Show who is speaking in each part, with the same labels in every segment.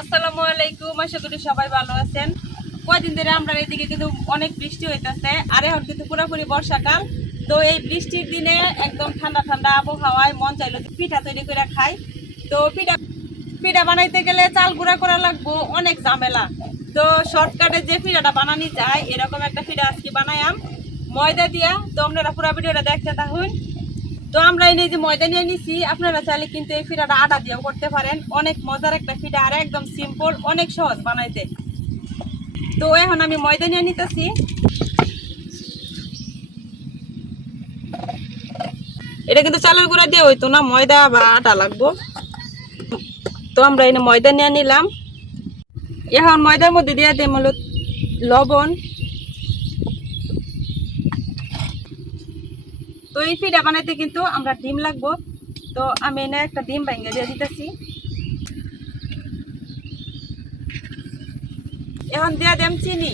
Speaker 1: আসসালামু আলাইকুম, আশা করি সবাই ভালো আছেন। কয়দিন ধরে আমরা এদিকে কিন্তু অনেক বৃষ্টি হইতেছে, আর এখন কিন্তু পুরোপুরি বর্ষাকাল। তো এই বৃষ্টির দিনে একদম ঠান্ডা ঠান্ডা আবহাওয়ায় মন চাইলো পিঠা তৈরি করে খাই। তো পিঠা পিঠা বানাইতে গেলে চাল গুঁড়া করা লাগবো, অনেক ঝামেলা। তো শর্টকাটে যে পিঠাটা বানানি যায়, এরকম একটা পিঠা আজকে বানায়াম। ময়দা দিয়া, তো আপনারা পুরো ভিডিওটা দেখতে থাকুন। তো আমরা এই যে ময়দা নিয়ে নিছি, আপনারা চাইলে কিন্তু এই ফিরাটা আটা দিয়েও করতে পারেন। অনেক মজার একটা ফিডা আর একদম সিম্পল অনেক সহজ বানাইতে। তো এখন আমি ময়দা নিয়ে নিতেছি। এটা কিন্তু চালের গুঁড়া দিয়ে হইতো না, ময়দা বা আটা লাগবো। তো আমরা এনে ময়দা নিয়ে নিলাম। এখন ময়দার মধ্যে দিয়ে দিই হলো লবণ। তো এই ফিডা বানাইতে কিন্তু আমরা ডিম লাগবো। তো আমি এনে একটা ডিম ভেঙে দিয়ে দিতেছি। এখন দিয়া দেম চিনি।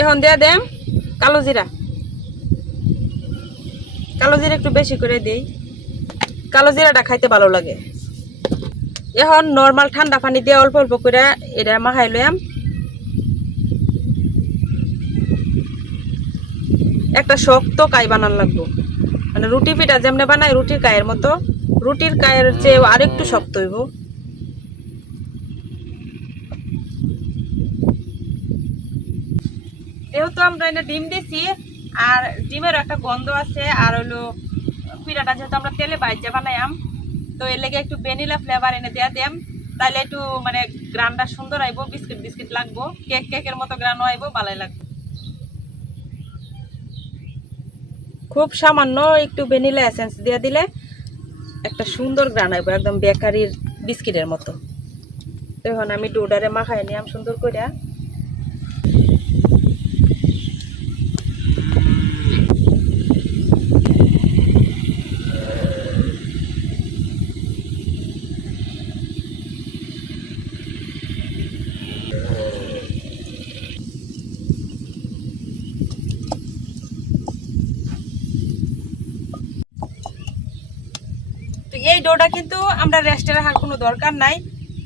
Speaker 1: এখন দিয়া দেম কালো জিরা। কালো জিরা একটু বেশি করে দিই। কালো জিরাটা খাইতে ভালো লাগে। এখন নর্মাল ঠান্ডা পানি দিয়ে অল্প অল্প করে এটা মাখাই লইয়াম। একটা শক্ত কাই বানান লাগবো। মানে রুটি পিঠা যেমনি বানাই রুটির কায়ের মতো। রুটির কায়ের চেয়ে আরেকটু শক্ত হইব। যেহেতু আমরা এনে ডিম দিছি, আর ডিমের একটা গন্ধ আছে, আর হলো পিঠাটা যেহেতু আমরা তেলে বাইজে বানাইয়াম তো এর লেগে একটু ভ্যানিলা ফ্লেভার এনে দেয়া দেম। তাহলে একটু মানে গ্রানটা সুন্দর আইব, বিস্কিট বিস্কিট লাগবো। কেক কেকের মতো গ্রানও আইব, ভালোই লাগবে। খুব সামান্য একটু ভ্যানিলা এসেন্স দিয়ে দিলে একটা সুন্দর গ্রান আইব, একদম বেকারির বিস্কিটের মতো। তখন আমি ডোডারে মাখাই নিলাম সুন্দর করে এই ডোটা কিন্তু আমরা রেস্টে রাখার কোনো দরকার নাই।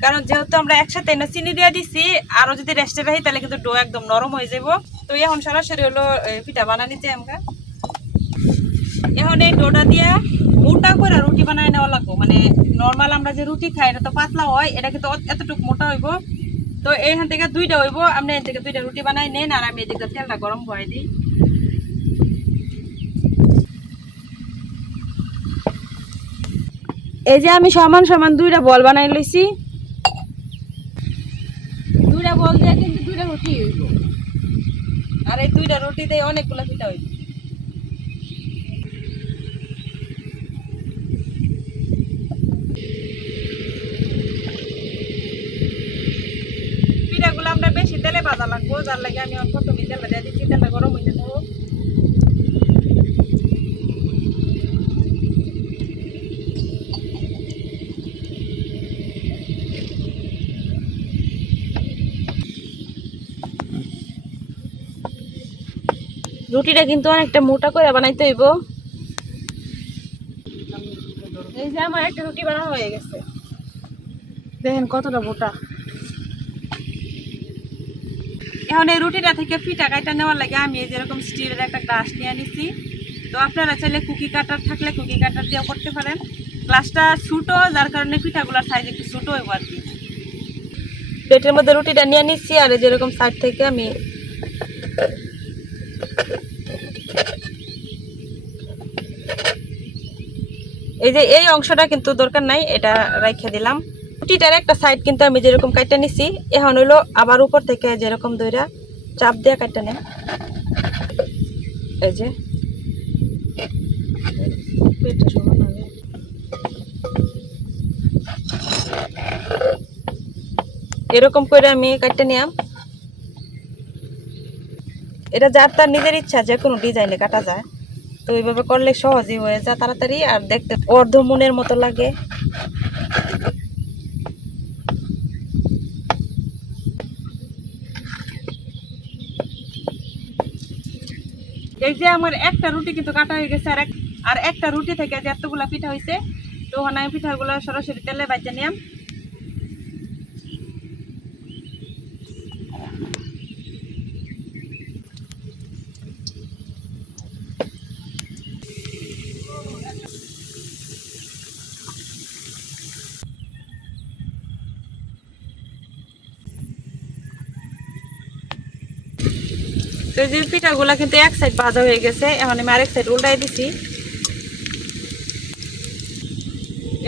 Speaker 1: কারণ যেহেতু আমরা একসাথে এনে চিনি দিয়ে দিছি আরও যদি রেস্টে রাখি তাহলে কিন্তু ডো একদম নরম হয়ে যাব তো এখন সরাসরি হলো পিঠা বানানিতে আমরা। এখন এই ডোটা দিয়ে মোটা করে রুটি বানায় নেওয়া লাগবো। মানে নর্মাল আমরা যে রুটি খাই, এটা তো পাতলা হয়, এটা কিন্তু এতটুকু মোটা হইব। তো এইখান থেকে দুইটা হইব আপনি এখান থেকে দুইটা রুটি বানাই নেন, আর আমি এদিকে তেলটা গরম করে দিই। এই যে আমি সমান সমান দুইটা বল বানাই লইছি। দুইটা বল দিয়ে কিন্তু দুইটা রুটি হইব। আর এই দুইটা রুটি দিয়ে অনেকগুলো পিঠা হইব। পিঠাগুলো আমরা বেশি তেলে ভাজা লাগবো, যার লাগে আমি অল্প তুমি তেলটা দিয়ে দিচ্ছি তেলটা গরম হইতে দেবো রুটিটা কিন্তু অনেকটা মোটা করে বানাইতে হইব। এই যে আমার একটা রুটি বানানো হয়ে গেছে। দেখেন কতটা মোটা। এখন এই রুটিটা থেকে ফিটা কাটা নেওয়ার লাগে আমি এই যেরকম স্টিলের একটা গ্লাস নিয়ে নিছি। তো আপনারা চাইলে কুকি কাটার থাকলে কুকি কাটার দিয়েও করতে পারেন। গ্লাসটা ছোটো যার কারণে পিঠাগুলোর সাইজ একটু ছোটো হইব আর কি। প্লেটের মধ্যে রুটিটা নিয়ে নিচ্ছি আর যেরকম সাইড থেকে আমি এই যে এই অংশটা কিন্তু দরকার নাই, এটা রেখে দিলাম। রুটিটার একটা সাইড কিন্তু আমি যেরকম কাটটা নিছি, এখন হইল আবার উপর থেকে যেরকম দইরা চাপ দিয়ে কাটটা নেন এই যে। এরকম করে আমি কাটটা নিলাম। এটা যার তার নিজের ইচ্ছা, যে কোনো ডিজাইনে কাটা যায়। তো এইভাবে করলে সহজই হয়ে যায় তাড়াতাড়ি আর দেখতে অর্ধমনের মতো লাগে। এই যে আমার একটা রুটি কিন্তু কাটা হয়ে গেছে আর আর একটা রুটি থেকে যে এতগুলা পিঠা হয়েছে তো ওখানে পিঠাগুলো সরাসরি তেলে বাজে নিলাম তো যে পিঠাগুলা কিন্তু এক সাইড ভাজা হয়ে গেছে, এখন আমি আরেক সাইড উল্টাই দিছি।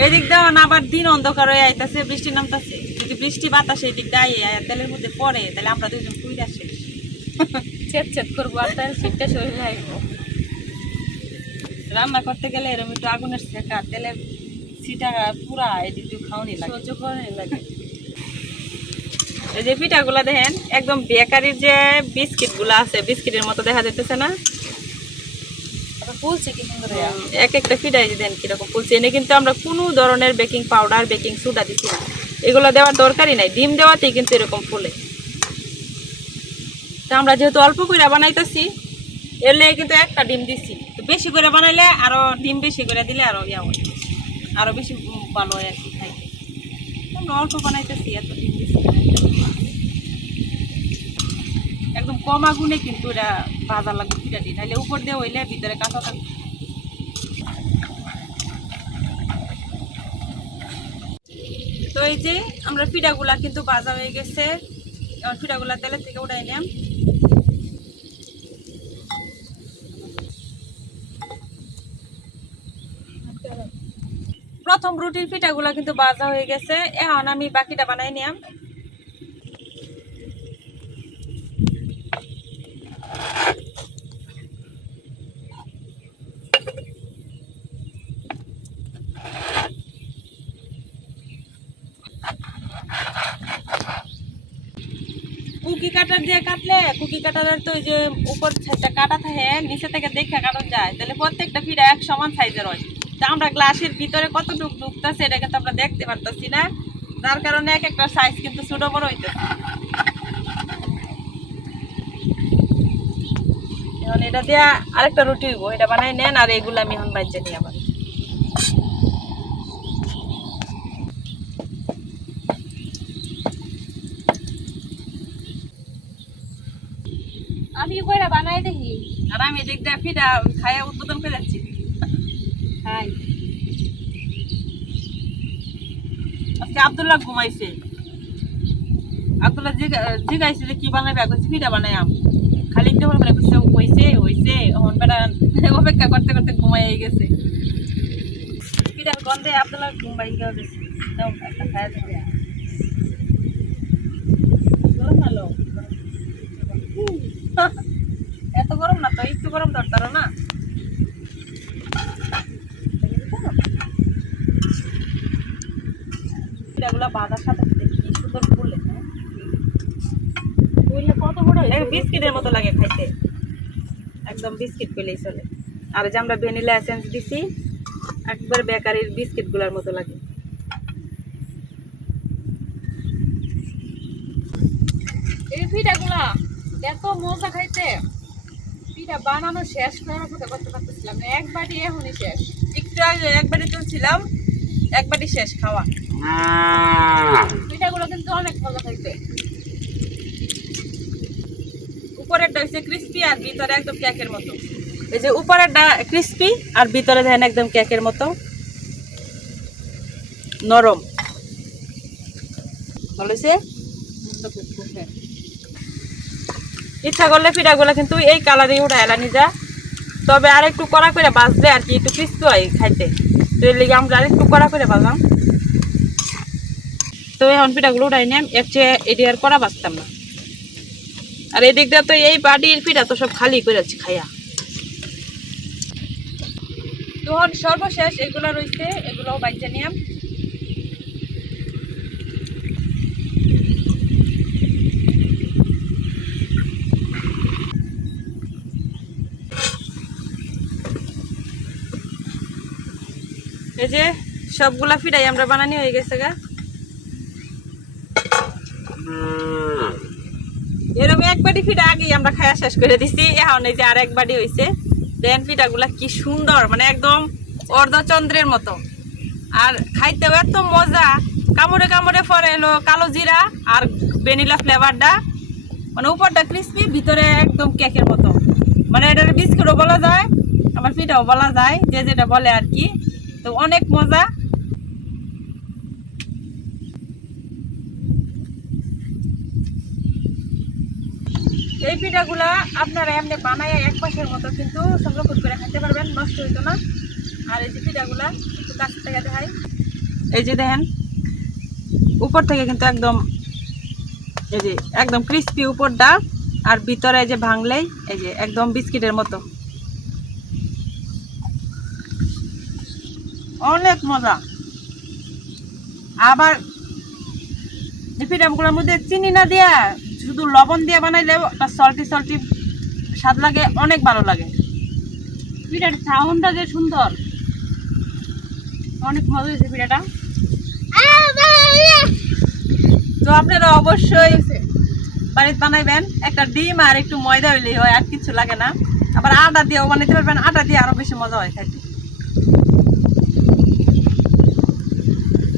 Speaker 1: এই দিক দিয়ে এখন আবার দিন অন্ধকার হয়ে আইতাছে, বৃষ্টি নামতাছে। যদি বৃষ্টি বাতাস এই দিক দিয়ে তেলের মধ্যে পড়ে, তাহলে আমরা দুজন কুইরা শেষ। ছেদ ছেদ করব, আর তার শীতটা শরীরে আইব। রান্না করতে গেলে এরকম একটু আগুনের শেখা তেলের সিটা পুরা এটি একটু খাওয়ানি লাগে। সহ্য করে লাগে। এই যে পিঠাগুলা দেখেন একদম বেকারির যে বিস্কিটগুলা আছে বিস্কিটের মতো দেখা যাইতেছে না? এক একটা পিঠা এই যে দেন কীরকম ফুলছে এনে কিন্তু আমরা কোনো ধরনের বেকিং পাউডার বেকিং সোডা দিচ্ছি না। এগুলো দেওয়ার দরকারই নাই। ডিম দেওয়াতেই কিন্তু এরকম ফুলে। তা আমরা যেহেতু অল্প করে বানাইতেছি এর লেগে কিন্তু একটা ডিম দিছি। তো বেশি করে বানাইলে আরও ডিম বেশি করে দিলে আরও ইয়া হয়। আরও বেশি ভালো হয় আর কি খাইতে। আমরা অল্প বানাইতেছি এত ডিম দিছি না। একদম কম আগুনে কিন্তু এটা ভাজা লাগবে পিঠাটি নাহলে উপর দিয়ে হইলে ভিতরে কাঁচা থাকবে। তো এই যে আমরা পিঠাগুলা কিন্তু ভাজা হয়ে গেছে। পিঠাগুলা তেলের থেকে উঠাই নিলাম। প্রথম রুটির পিঠাগুলা কিন্তু ভাজা হয়ে গেছে। এখন আমি বাকিটা বানাই নিলাম। কুকি কাটার দিয়ে কাটলে, কুকি কাটারের তো ওই যে উপর কাটা থাকে, নিচে থেকে দেখে কাটা যায়। তাহলে প্রত্যেকটা ফিরা এক সমান সাইজের হয়। তা আমরা গ্লাসের ভিতরে কতটুকু ঢুকতেছে এটা কিন্তু আমরা দেখতে পারতেছি না। যার কারণে এক একটা সাইজ কিন্তু ছোট বড় এখন এটা দিয়ে আরেকটা রুটি হইব, এটা বানাই নেন আর এগুলো আমি এখন বাজ্যে নিই আবার
Speaker 2: আমি বানাই দেখি।
Speaker 1: আর আমি এদিক দিয়ে ফিরা খাইয়া উদ্বোধন করে যাচ্ছি। আজকে আব্দুল্লাহ ঘুমাইছে। আব্দুল্লাহ জিগা- জিগাইছে যে কি বানাবে এখন পিঠা বানাই আম। খালি একটু বলে হইছে হইছে। এখন বেটা অপেক্ষা করতে করতে ঘুমাই গেছে। পিঠার গন্ধে আব্দুল্লাহ ঘুমাই গেছে। একটা খায়া দেবে গরম না লো? এত একটু গরম দরকার না। পিঠাগুলো বাজার সাথে সাথে কি সুন্দর ফুলে?
Speaker 2: কত বড়
Speaker 1: বিস্কিটের মতো লাগে খাইতে একদম বিস্কিট পেলেই চলে। আর যে আমরা ভ্যানিলা এসেন্স দিছি একবার বেকারির বিস্কিটগুলার মতো লাগে।
Speaker 2: এই পিঠাগুলা এত মজা খাইতে। পিঠা বানানো শেষ করার কথা করতে পারতেছিলাম না। একবারই এখনই শেষ।
Speaker 1: একটু আগে একবারই তুলছিলাম একবারই শেষ খাওয়া।
Speaker 2: পিঠাগুলো কিন্তু অনেক মজা খাইতে
Speaker 1: উপরেরটা হচ্ছে ক্রিস্পি আর ভিতরে একদম কেকের মতো। এই যে উপরেরটা ক্রিস্পি আর ভিতরে দেখেন একদম কেকের মতো। নরম। বলেছে ইচ্ছা করলে পিঠাগুলো কিন্তু এই কালারই উঠা এলানি যা তবে আর একটু কড়া করে বাজলে আর কি একটু ক্রিস্পি হয় খাইতে। তো এর লিগে আমরা আর একটু কড়া করে বাজলাম তো এখন পিঠাগুলো উঠাই নিলাম এর চেয়ে এটি আর কড়া বাজতাম না। আর এদিক দিয়ে তো এই বাড়ির পিঠা তো সব খালি করে আছে খাইয়া। তখন সর্বশেষ এগুলো রয়েছে, এগুলোও বাচ্চা নিয়াম এই যে সবগুলা ফিরাই আমরা বানানি হয়ে গেছে গা। এরকম এক বাটি পিঠা আগেই আমরা খায়া শেষ করে দিছি, এখন এই যে আর এক বাটি হয়েছে দেন পিঠাগুলা কি সুন্দর মানে একদম অর্ধচন্দ্রের মতো। আর খাইতেও এত মজা, কামড়ে কামড়ে পরে এলো কালো জিরা আর ভ্যানিলা ফ্লেভারটা। মানে উপরটা ক্রিস্পি ভিতরে একদম কেকের মতো। মানে এটার বিস্কুটও বলা যায়, আবার পিঠাও বলা যায়, যে যেটা বলে আর কি। তো অনেক মজা। এই পিঠাগুলা আপনারা এমনি বানায় এক মাসের মতো কিন্তু সংরক্ষণ করে খাইতে পারবেন, নষ্ট হইতো না। আর এই যে পিঠাগুলা একটু কাছ থেকে দেখাই। এই যে দেখেন, উপর থেকে কিন্তু একদম এই যে একদম ক্রিস্পি উপরটা, আর ভিতরে যে ভাঙলেই এই যে একদম বিস্কিটের মতো। অনেক মজা। আবার পিঠাগুলোর মধ্যে চিনি না দিয়া শুধু লবণ দিয়ে বানাইলে একটা সল্টি সল্টি স্বাদ লাগে, অনেক ভালো লাগে। পিঠার সাউন্ডটা যে সুন্দর। অনেক মজা হয়েছে পিঠাটা। তো আপনারা অবশ্যই বাড়িতে বানাইবেন একটা ডিম আর একটু ময়দা হইলেই হয়, আর কিছু লাগে না। আবার আটা দিয়েও বানাইতে পারবেন, আটা দিয়ে আরও বেশি মজা হয় খাইতে তো